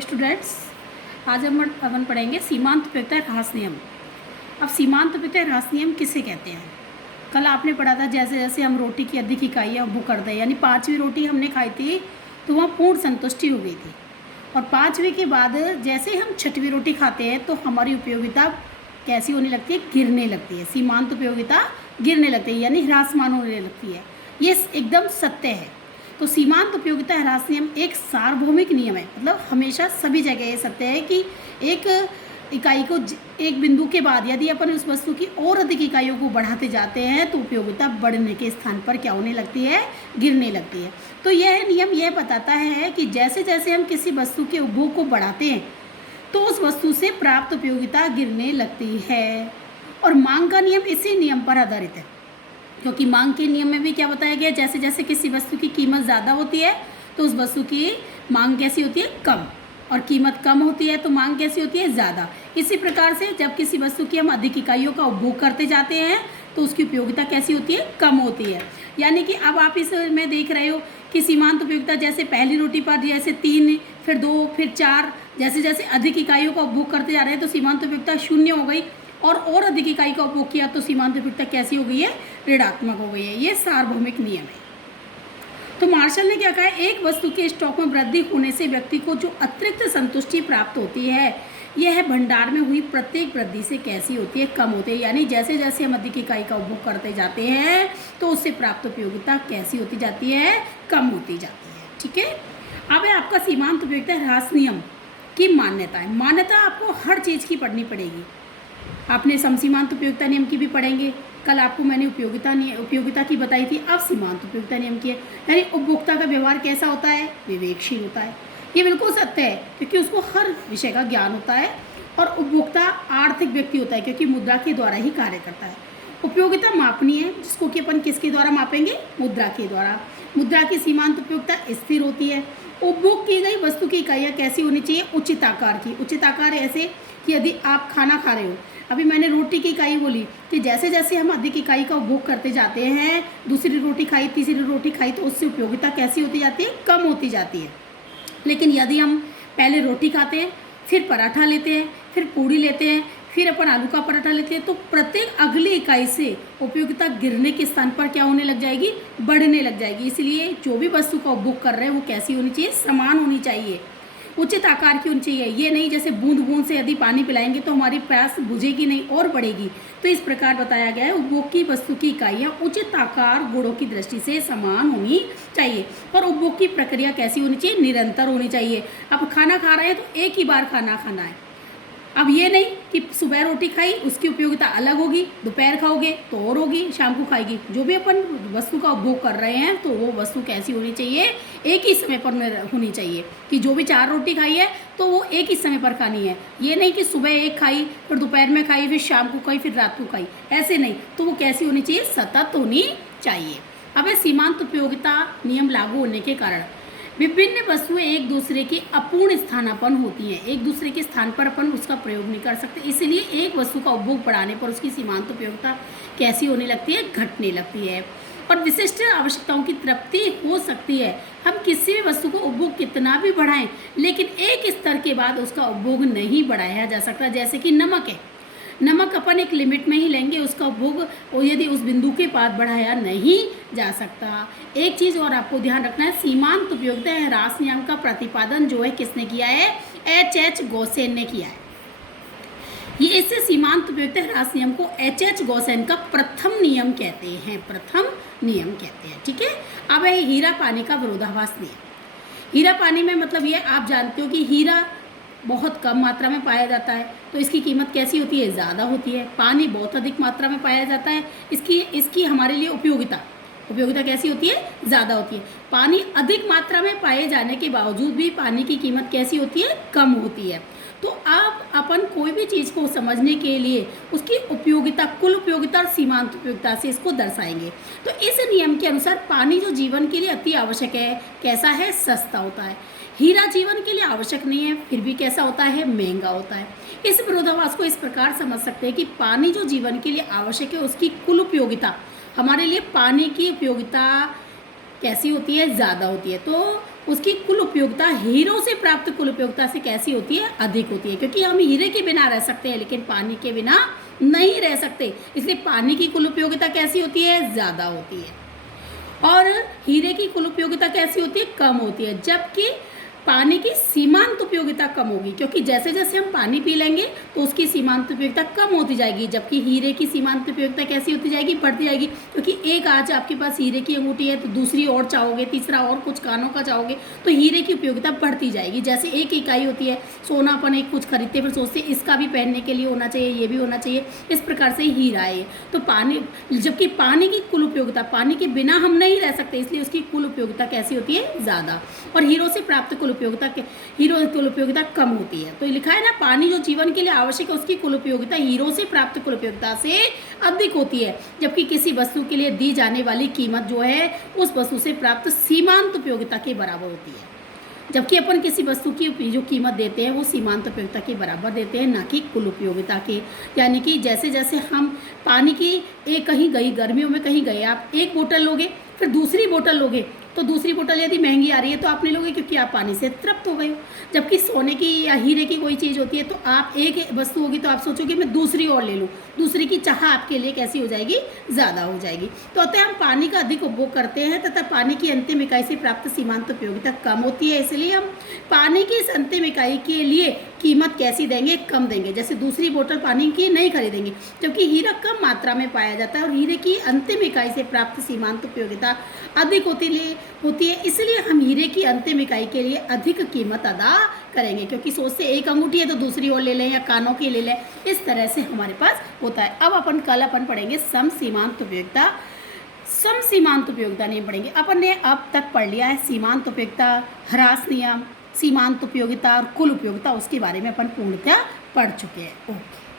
Hello students, आज हम अपन पढ़ेंगे सीमांत उपयोगिता ह्रास नियम। अब सीमांत उपयोगिता ह्रास नियम किसे कहते हैं? कल आपने पढ़ा था जैसे जैसे हम रोटी की अधिक इकाइयाँ वो कर दें, यानी 5वीं रोटी हमने खाई थी तो वहाँ पूर्ण संतुष्टि हो गई थी, और 5वीं के बाद जैसे हम 6वीं रोटी खाते हैं तो हमारी उपयोगिता कैसी होने लगती है? गिरने लगती है। सीमांत उपयोगिता गिरने लगती है, यानी ह्रासमान होने लगती है। ये एकदम सत्य है। तो सीमांत उपयोगिता ह्रास नियम एक सार्वभौमिक नियम है, मतलब हमेशा सभी जगह ये सत्य है कि एक इकाई को एक बिंदु के बाद यदि अपन उस वस्तु की और अधिक इकाइयों को बढ़ाते जाते हैं तो उपयोगिता बढ़ने के स्थान पर क्या होने लगती है? गिरने लगती है। तो यह नियम यह बताता है कि जैसे जैसे हम किसी वस्तु के उपभोग को बढ़ाते हैं तो उस वस्तु से प्राप्त उपयोगिता गिरने लगती है। और मांग का नियम इसी नियम पर आधारित है, क्योंकि मांग के नियम में भी क्या बताया गया, जैसे जैसे किसी वस्तु की कीमत ज़्यादा होती है तो उस वस्तु की मांग कैसी होती है? कम। और कीमत कम होती है तो मांग कैसी होती है? ज़्यादा। इसी प्रकार से जब किसी वस्तु की हम अधिक इकाइयों का उपभोग करते जाते हैं तो उसकी उपयोगिता कैसी होती है? कम होती है। यानी कि अब आप इसमें देख रहे हो कि सीमांत उपयोगिता जैसे पहली रोटी पर जैसे 3, फिर 2, फिर 4, जैसे जैसे अधिक इकाइयों का उपभोग करते जा रहे हैं तो सीमांत उपयोगिता 0 हो गई, और अधिक इकाई का उपभोग किया तो सीमांत उपयोगिता कैसी हो गई है? ऋणात्मक हो गई है। ये सार्वभौमिक नियम है। तो मार्शल ने क्या कहा है? एक वस्तु के स्टॉक में वृद्धि होने से व्यक्ति को जो अतिरिक्त संतुष्टि प्राप्त होती है यह भंडार में हुई प्रत्येक वृद्धि से कैसी होती है? कम होती है। यानी जैसे जैसे हम अधिक इकाई का उपभोग करते जाते हैं तो उससे प्राप्त उपयोगिता कैसी होती जाती है? कम होती जाती है। ठीक है। अब है आपका सीमांत उपयोगिता ह्रास नियम की मान्यता है। मान्यता आपको हर चीज़ की पढ़नी पड़ेगी। आपने समसीमांत उपयोगिता नियम की भी पढ़ेंगे। कल आपको मैंने उपयोगिता की बताई थी, अब सीमांत उपयोगिता नियम की है। यानी उपभोक्ता का व्यवहार कैसा होता है? विवेकशील होता है। ये बिल्कुल सत्य है, क्योंकि उसको हर विषय का ज्ञान होता है। और उपभोक्ता आर्थिक व्यक्ति होता है, क्योंकि मुद्रा के द्वारा ही कार्य करता है। उपयोगिता मापनीय है, जिसको कि अपन किसके द्वारा मापेंगे? मुद्रा के द्वारा। मुद्रा की सीमांत उपयोगिता स्थिर होती है। उपभोग की गई वस्तु की इकाइयाँ कैसी होनी चाहिए? उचित आकार की। उचित आकार ऐसे कि यदि आप खाना खा रहे हो, अभी मैंने रोटी की इकाई बोली कि जैसे जैसे हम अधिक इकाई का उपभोग करते जाते हैं, दूसरी रोटी खाई, तीसरी रोटी खाई, तो उससे उपयोगिता कैसी होती जाती है? कम होती जाती है। लेकिन यदि हम पहले रोटी खाते हैं, फिर पराठा लेते हैं, फिर पूड़ी लेते हैं, फिर अपन आलू का पराठा लेते हैं, तो प्रत्येक अगली इकाई से उपयोगिता गिरने के स्थान पर क्या होने लग जाएगी? बढ़ने लग जाएगी। इसलिए जो भी वस्तु का उपभोग कर रहे हैं वो कैसी होनी चाहिए? समान होनी चाहिए, उचित आकार की होनी चाहिए। ये नहीं जैसे बूंद बूंद से यदि पानी पिलाएंगे तो हमारी प्यास बुझेगी नहीं और बढ़ेगी। तो इस प्रकार बताया गया है, उपभोग की वस्तु की इकाइयाँ उचित आकार गुणों की दृष्टि से समान होनी चाहिए। और उपभोग की प्रक्रिया कैसी होनी चाहिए? निरंतर होनी चाहिए। अब खाना खा रहे हैं तो एक ही बार खाना खाना है। अब ये नहीं कि सुबह रोटी खाई उसकी उपयोगिता अलग होगी, दोपहर खाओगे तो और होगी, शाम को खाएगी। जो भी अपन वस्तु का उपभोग कर रहे हैं तो वो वस्तु कैसी होनी चाहिए? एक ही समय पर होनी चाहिए। कि जो भी 4 रोटी खाई है तो वो एक ही समय पर खानी है। ये नहीं कि सुबह एक खाई, फिर दोपहर में खाई, फिर शाम को खाई, फिर रात को खाई, ऐसे नहीं। तो वो कैसी होनी चाहिए? सतत होनी चाहिए। अब सीमांत उपयोगिता नियम लागू होने के कारण विभिन्न वस्तुएं एक दूसरे के अपूर्ण स्थानापन्न होती हैं। एक दूसरे के स्थान पर अपन उसका प्रयोग नहीं कर सकते, इसलिए एक वस्तु का उपभोग बढ़ाने पर उसकी सीमांत उपयोगिता कैसी होने लगती है? घटने लगती है। और विशिष्ट आवश्यकताओं की तृप्ति हो सकती है। हम किसी भी वस्तु को उपभोग कितना भी बढ़ाएं, लेकिन एक स्तर के बाद उसका उपभोग नहीं बढ़ाया जा सकता। जैसे कि नमक है, नमक अपन एक लिमिट में ही लेंगे, उसका उपभोग यदि उस बिंदु के बाद बढ़ाया नहीं जा सकता। एक चीज़ और आपको ध्यान रखना है, सीमांत उपयोगिता ह्रास नियम का प्रतिपादन जो है किसने किया है? H.H. गॉसेन ने किया है। ये इससे सीमांत उपयोगिता ह्रास नियम को H.H. गॉसेन का प्रथम नियम कहते हैं। प्रथम नियम कहते हैं। ठीक है। अब है हीरा पानी का विरोधाभास नियम। हीरा पानी में मतलब ये आप जानते हो कि हीरा बहुत कम मात्रा में पाया जाता है तो इसकी कीमत कैसी होती है? ज़्यादा होती है। पानी बहुत अधिक मात्रा में पाया जाता है, इसकी हमारे लिए उपयोगिता कैसी होती है? ज़्यादा होती है। पानी अधिक मात्रा में पाए जाने के बावजूद भी पानी की कीमत कैसी होती है? कम होती है। तो आप अपन कोई भी चीज़ को समझने के लिए उसकी उपयोगिता, कुल उपयोगिता और सीमांत उपयोगिता से इसको दर्शाएंगे। तो इस नियम के अनुसार पानी जो जीवन के लिए अति आवश्यक है, कैसा है? सस्ता होता है। हीरा जीवन के लिए आवश्यक नहीं है, फिर भी कैसा होता है? महंगा होता है। इस विरोधाभास को इस प्रकार समझ सकते हैं कि पानी जो जीवन के लिए आवश्यक है उसकी कुल उपयोगिता, हमारे लिए पानी की उपयोगिता कैसी होती है? ज़्यादा होती है। तो उसकी कुल उपयोगिता हीरो से प्राप्त कुल उपयोगिता से कैसी होती है, अधिक होती है। क्योंकि हम हीरे के बिना रह सकते हैं लेकिन पानी के बिना नहीं रह सकते, इसलिए पानी की कुल उपयोगिता कैसी होती है, ज़्यादा होती है। और हीरे की कुल उपयोगिता कैसी होती है, कम होती है। जबकि पानी की सीमांत उपयोगिता कम होगी, क्योंकि जैसे जैसे हम पानी पी लेंगे तो उसकी सीमांत उपयोगिता कम होती जाएगी। जबकि हीरे की सीमांत उपयोगिता कैसी होती जाएगी, बढ़ती जाएगी। क्योंकि एक आज आपके पास हीरे की अंगूठी है तो दूसरी और चाहोगे, तीसरा और कुछ कानों का चाहोगे, तो हीरे की उपयोगिता बढ़ती जाएगी। जैसे एक इकाई होती है सोना, अपन एक कुछ खरीदते फिर सोचते इसका भी पहनने के लिए होना चाहिए, ये भी होना चाहिए, इस प्रकार से हीरा है। तो पानी, जबकि पानी की कुल उपयोगिता, पानी के बिना हम नहीं रह सकते, इसलिए उसकी कुल उपयोगिता कैसी होती है, ज़्यादा। और हीरो से प्राप्त कुल उपयोगिता के हीरो कुल उपयोगिता कम होती है। तो लिखा है ना, पानी जो जीवन के लिए आवश्यक है उसकी कुल उपयोगिता हीरो से प्राप्त कुल उपयोगिता से अधिक होती है। जबकि किसी वस्तु के लिए दी जाने वाली कीमत जो है उस वस्तु से प्राप्त सीमांत उपयोगिता के बराबर होती है। जबकि अपन किसी वस्तु की जो कीमत देते हैं वो सीमांत उपयोगिता के बराबर देते हैं, ना कि कुल उपयोगिता के। यानी कि जैसे जैसे हम पानी की एक कहीं गई, गर्मियों में कहीं गए, आप एक बोतल लोगे फिर दूसरी बोतल लोगे, तो दूसरी बोतल यदि महंगी आ रही है तो आप ले लोगे क्योंकि आप पानी से तृप्त हो गए हो। जबकि सोने की या हीरे की कोई चीज़ होती है तो आप एक वस्तु होगी तो आप सोचोगे मैं दूसरी और ले लूँ, दूसरी की चाह आपके लिए कैसी हो जाएगी, ज़्यादा हो जाएगी। तो अतः हम पानी का अधिक उपभोग करते हैं तथा पानी की अंतिम इकाई से प्राप्त सीमांत उपयोगिता कम होती है, इसलिए हम पानी की इस अंतिम इकाई के लिए कीमत कैसी देंगे, कम देंगे। जैसे दूसरी बोतल पानी की नहीं खरीदेंगे, जबकि हीरा कम मात्रा में पाया जाता है और हीरे की अंतिम इकाई से प्राप्त सीमांत उपयोगिता अधिक होती है, इसलिए हम हीरे की अंतिम इकाई के लिए अधिक कीमत अदा करेंगे। क्योंकि सोचते एक अंगूठी है तो दूसरी और ले लें या कानों की ले लें, इस तरह से हमारे पास होता है। अब कल अपन पढ़ेंगे समसीमांत उपयोगिता। समसीमांत उपयोगिता नहीं पढ़ेंगे, अपन ने अब तक पढ़ लिया है सीमांत उपयोगिता, ह्रास नियम, सीमांत उपयोगिता और कुल उपयोगिता, उसके बारे में अपन पूर्णतः पढ़ चुके हैं। ओके।